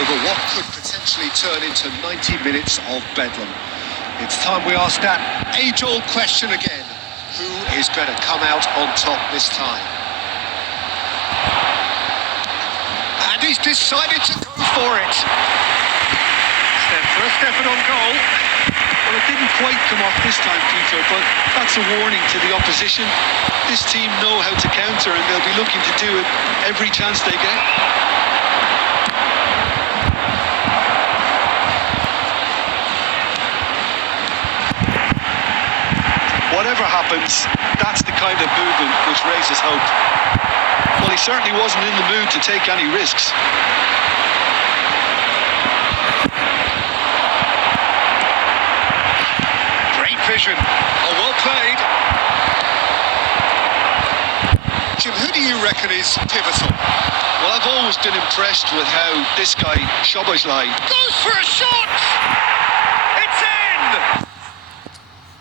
over what could potentially turn into 90 minutes of bedlam. It's time we ask that age-old question again. Who is going to come out on top this time? And he's decided to go for it. First effort on goal. Well, it didn't quite come off this time, Peter, but that's a warning to the opposition. This team know how to counter, and they'll be looking to do it every chance they get. Whatever happens, that's the kind of movement which raises hope. Well, he certainly wasn't in the mood to take any risks. Vision. Oh, well played. Jim, who do you reckon is pivotal? Well, I've always been impressed with how this guy, Szoboszlai, goes for a shot! It's in!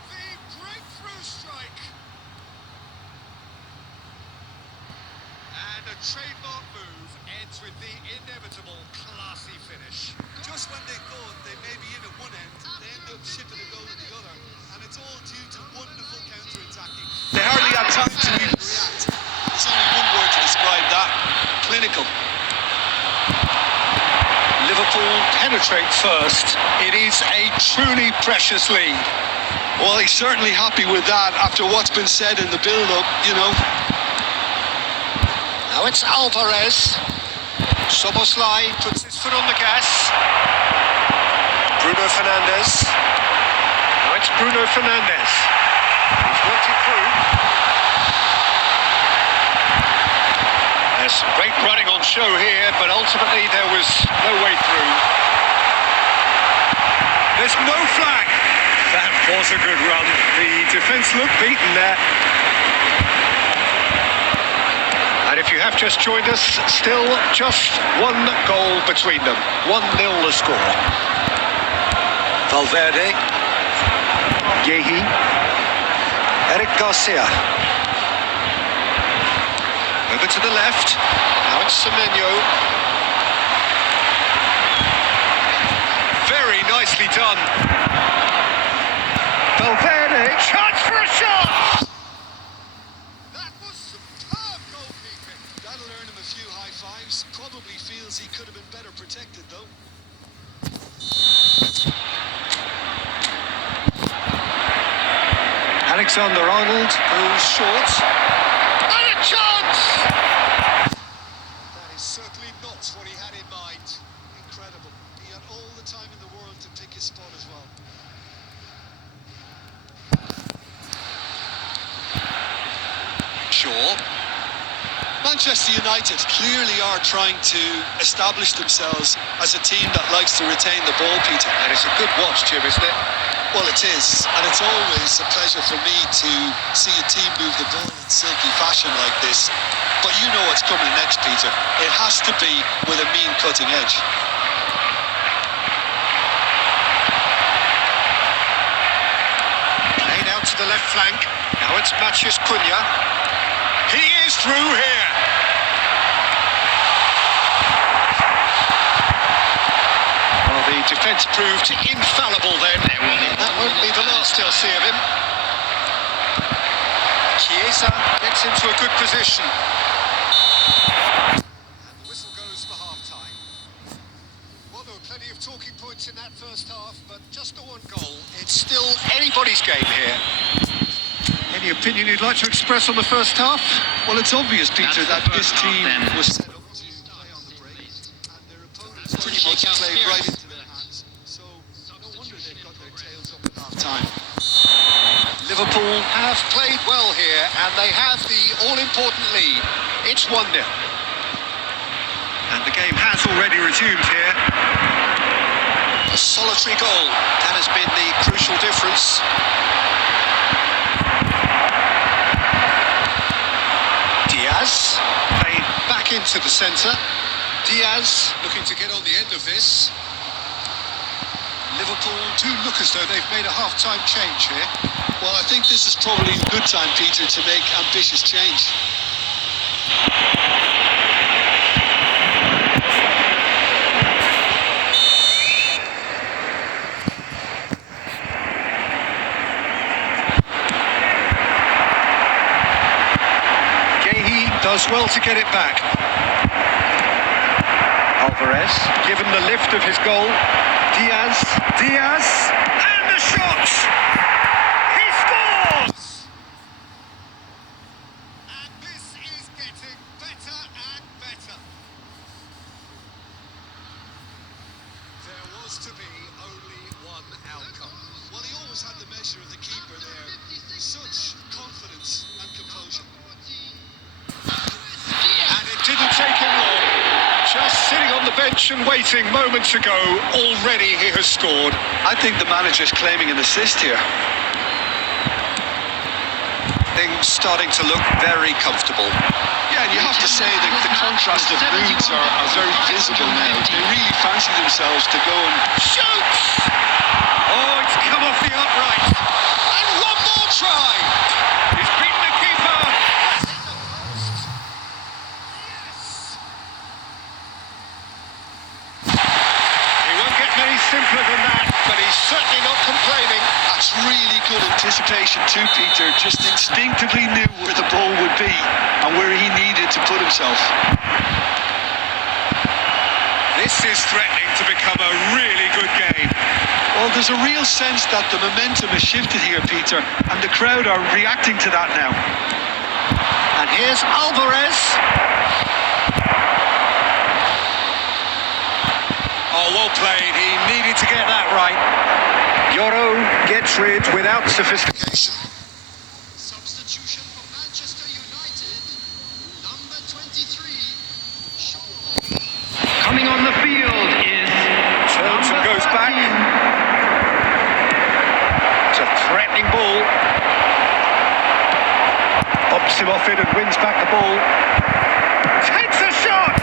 The breakthrough strike. And a trademark move ends with the inevitable classy finish. Just when they thought they may be in at one end, they end up shipping a goal at the other. And it's all due to wonderful counter-attacking. They hardly had time to even react. There's only one word to describe that: clinical. Liverpool penetrate first. It is a truly precious lead. Well, he's certainly happy with that after what's been said in the build-up, you know. Now it's Alvarez. Szoboszlai puts his foot on the gas. Bruno Fernandes. It's Bruno Fernandes. He's worked it through. There's some great running on show here, but ultimately there was no way through. There's no flag. That was a good run. The defence looked beaten there. And if you have just joined us, still just one goal between them. 1-0 the score. Valverde. Yehi, Eric Garcia, over to the left, now it's Semenyo, very nicely done, Valverde, chance for a shot! That was superb goalkeeping. That'll earn him a few high fives, probably feels he could have been better protected though. Alexander-Arnold goes short. And a chance! That is certainly not what he had in mind. Incredible. He had all the time in the world to pick his spot as well. Shaw. Manchester United clearly are trying to establish themselves as a team that likes to retain the ball, Peter. And it's a good watch, Jim, isn't it? Well, it is, and it's always a pleasure for me to see a team move the ball in silky fashion like this. But you know what's coming next, Peter. It has to be with a mean cutting edge. Played out to the left flank. Now it's Matheus Cunha. He is through here. Well, the defence proved infallible then. That won't be the last they'll see of him. Chiesa gets into a good position. And the whistle goes for half-time. Well, there were plenty of talking points in that first half, but just the one goal. It's still anybody's game here. Any opinion you'd like to express on the first half? Well, it's obvious, Peter, that this team was set up to play on the break, and their opponents pretty much played right into their hands. So no wonder they've got their tails up at half-time. Liverpool have played well here, and they have the all-important lead. It's 1-0. And the game has already resumed here. A solitary goal. That has been the crucial difference. Diaz, played back into the centre. Diaz looking to get on the end of this. Liverpool do look as though they've made a half-time change here. Well, I think this is probably a good time, Peter, to make ambitious change. well to get it back. Alvarez, given the lift of his goal. Diaz, and the shot! He scores! And this is getting better and better. There was to be only one outcome. Well, he always had the measure of the keeper there. Such confidence and composure. And it didn't take him long. Just sitting on the bench and waiting moments ago, already he has scored. I think the manager's claiming an assist here. Things starting to look very comfortable. Yeah, and you have to say that the contrast of moods are very visible now. They really fancy themselves to go and Shoots! Oh, it's come off the upright. And one more try. He's beaten the keeper. Yes! He won't get many simpler than that, but he's certainly not complaining. that's really good anticipation too, Peter. Just instinctively knew where the ball would be and where he needed to put himself. This is threatening to become a really good game. Well, there's a real sense that the momentum has shifted here, Peter, and the crowd are reacting to that now. And here's Alvarez. Oh, well played. He needed to get that right. Yoro gets rid without sophistication. Substitution for Manchester United, number 23, Shaw. Coming on the field is Turns and goes back. It's a threatening ball. Pops him off it and wins back the ball. Takes a shot!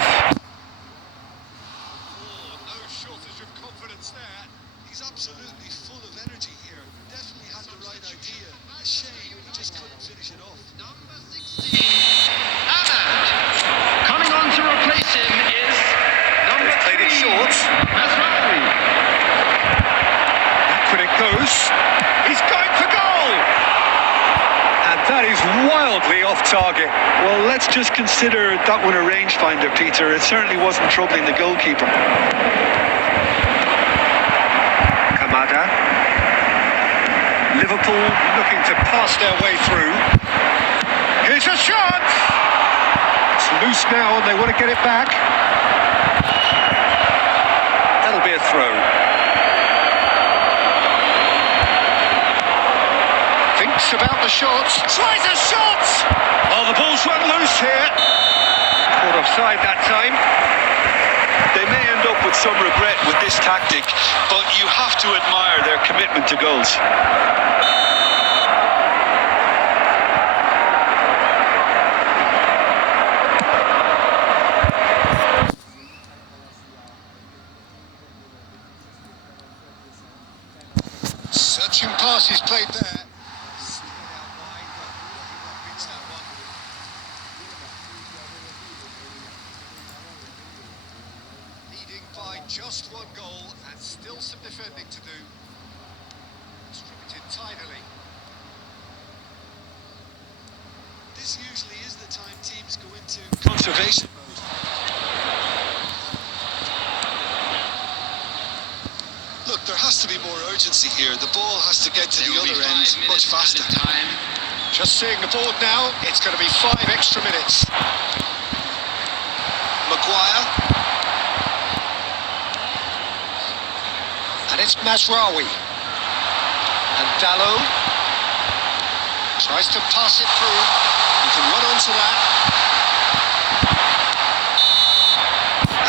Oh, no shortage of confidence there. He's absolutely full of energy here. Definitely had the right idea. A shame he just couldn't finish it off. number 16. And coming on to replace him is number He's played it 3. short. That's right. Back when it goes. He's going for goal! And that is wildly off target. Well, let's just consider that one a rangefinder, Peter. It certainly wasn't troubling the goalkeeper. Kamada. Liverpool looking to pass their way through. Here's a shot! It's loose now and they want to get it back. That'll be a throw. Thinks about the shot. Tries a shot! Oh, the ball's run loose here. Caught offside that time. They may end up with some regret with this tactic, but you have to admire their commitment to goals. Searching pass he's played there. Steered out wide, but he reads that one. Leading by just one goal and still some defending to do. Distributed tidily. This usually is the time teams go into conservation mode. Look, there has to be more urgency here. The ball has to get to the other end much faster. Just seeing the board now, it's going to be 5 extra minutes. Maguire. And it's Mazraoui. And Dallo tries to pass it through. He can run onto that.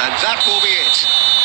And that will be it.